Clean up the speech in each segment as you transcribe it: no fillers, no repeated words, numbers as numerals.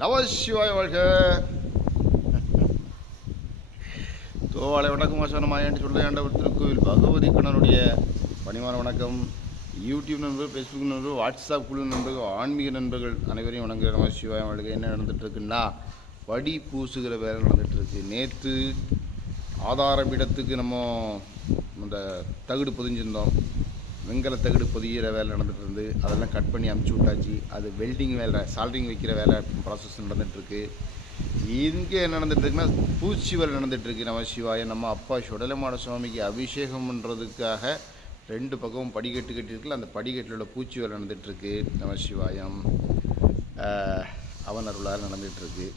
நமசிவாய வாழ்க. தோவாளை வணக்கம் வாசனமாயாண்டு சொல்லையாண்டவர் திருக்கோவில் பகவதி கண்ணனுடைய பணிவான வணக்கம். யூடியூப் நண்பர்கள், ஃபேஸ்புக் நண்பர்கள், வாட்ஸ்அப் குழு நண்பர்கள், ஆன்மீக நண்பர்கள் அனைவரையும் வணங்குகிற நமசிவாய வாழ்க. என்ன நடந்துகிட்ருக்குன்னா, வடி பூசுகிற வேலை நடந்துகிட்ருக்கு. நேற்று ஆதார பீடத்துக்கு நம்ம இந்த தகுடு பொதிஞ்சிருந்தோம். வெங்கல தகுடு பொதிகிற வேலை நடந்துகிட்டு இருந்து அதெல்லாம் கட் பண்ணி அமுச்சு விட்டாச்சு. அது வெல்டிங் வேலை, சால்ட்ரிங் வைக்கிற வேலை ப்ராசஸ் நடந்துகிட்ருக்கு. இங்கே என்ன நடந்துகிட்ருக்குன்னா, பூச்சி வேலை நடந்துகிட்ருக்கு. நம்ம சிவாய நம்ம அப்பா சுடலமாட சுவாமிக்கு அபிஷேகம் பண்ணுறதுக்காக 2 பக்கமும் படிக்கட்டு கட்டியிருக்குல்ல, அந்த படிக்கட்டிலோட பூச்சி வேலை நடந்துகிட்ருக்கு. நம்ம சிவாயம் அவன் அருளால் நடந்துகிட்ருக்கு.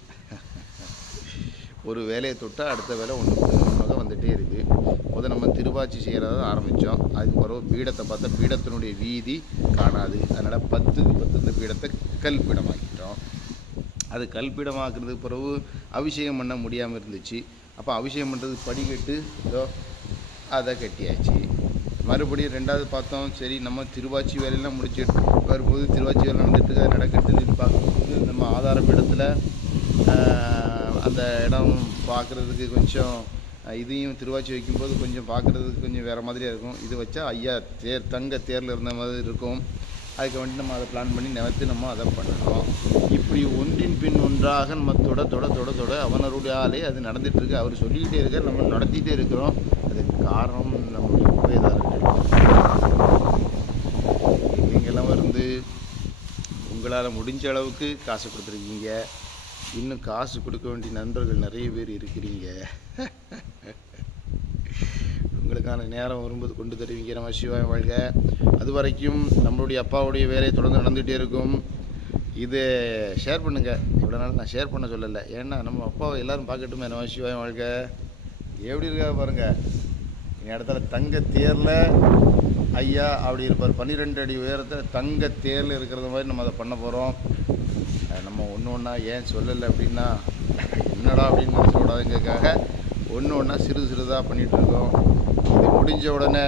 ஒரு வேலையை தொட்டால் அடுத்த வேலை ஒன்றுக்கு வந்துகிட்டே இருக்குது. முதல் நம்ம திருவாச்சி செய்கிறத ஆரம்பித்தோம். அதுக்கு பிறகு பீடத்தை பார்த்தா பீடத்தினுடைய வீதி காணாது. அதனால் 10க்கு 10 இந்த பீடத்தை கல்பீடமாக்கிட்டோம். அது கல்பீடமாக்குறதுக்கு பிறகு அபிஷேகம் பண்ண முடியாமல் இருந்துச்சு. அப்போ அபிஷேகம் பண்ணுறதுக்கு படிக்கட்டு இதோ அதை கட்டியாச்சு. மறுபடியும் 2வது பார்த்தோம். சரி, நம்ம திருவாச்சி வேலையெல்லாம் முடிச்சுட்டு வரும்போது திருவாச்சி வேலை நடந்துட்டு அது நடக்கட்டுன்னு பார்க்கும்போது நம்ம ஆதார பீடத்தில் அந்த இடம் பார்க்குறதுக்கு கொஞ்சம் இதையும் திருவாச்சி வைக்கும்போது கொஞ்சம் பார்க்குறதுக்கு கொஞ்சம் வேறு மாதிரியாக இருக்கும். இது வச்சா ஐயா தங்க தேரில் இருந்த மாதிரி இருக்கும். அதுக்கு வேண்டி நம்ம அதை பிளான் பண்ணி நிவர்த்தி நம்ம அதை பண்ணணும். இப்படி ஒன்றின் பின் ஒன்றாக நம்ம தொட அவனருடைய ஆளே அது நடந்துகிட்ருக்கு. அவர் சொல்லிக்கிட்டே இருக்கார், நம்ம நடத்திக்கிட்டே இருக்கிறோம். அதுக்கு காரணம் நம்முடைய உபயதாரர்கள். எங்கெல்லாம் இருந்து உங்களால் முடிஞ்ச அளவுக்கு காசு கொடுத்துருக்கீங்க. இன்னும் காசு கொடுக்க வேண்டிய நண்பர்கள் நிறைய பேர் இருக்கிறீங்க. உங்களுக்கான நேரம் வரும்போது கொண்டு தருவீங்க. நம்ம சிவாய வாழ்க. அது வரைக்கும் நம்மளுடைய அப்பாவுடைய வேலையை தொடர்ந்து நடந்துகிட்டே இருக்கும். இதை ஷேர் பண்ணுங்கள். இவ்வளோ நாள் நான் ஷேர் பண்ண சொல்லலை, ஏன்னா நம்ம அப்பாவை எல்லோரும் பார்க்கட்டுமே. நம்ம சிவாய வாழ்க. எப்படி இருக்கா பாருங்கள். இந்த இடத்துல தங்க தேரில் ஐயா அப்படி இருப்பார். 12 அடி உயரத்தில் தங்க தேரில் இருக்கிறது மாதிரி நம்ம அதை பண்ண போகிறோம். நம்ம ஒன்று ஒன்றா ஏன் சொல்லலை அப்படின்னா, என்னடா அப்படின்னு நினச்சோடாதுங்கிறதுக்காக ஒன்று ஒன்றா சிறுதாக பண்ணிகிட்ருக்கோம். இது முடிஞ்ச உடனே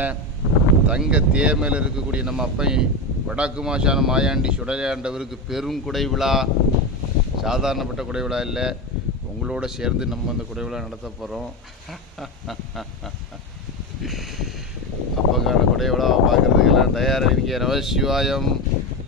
தங்க தேர் மேலே இருக்கக்கூடிய நம்ம அப்பை வடக்குமாசான மாயாண்டி சுடலையாண்டவருக்கு பெரும் குடை விழா. சாதாரணப்பட்ட குடை விழா இல்லை, உங்களோட சேர்ந்து நம்ம அந்த குடை விழா நடத்த போகிறோம். அப்போக்கான குடை விழாவை பார்க்குறதுக்கெல்லாம் தயாராக இருக்கீங்க. நம சிவாயம்.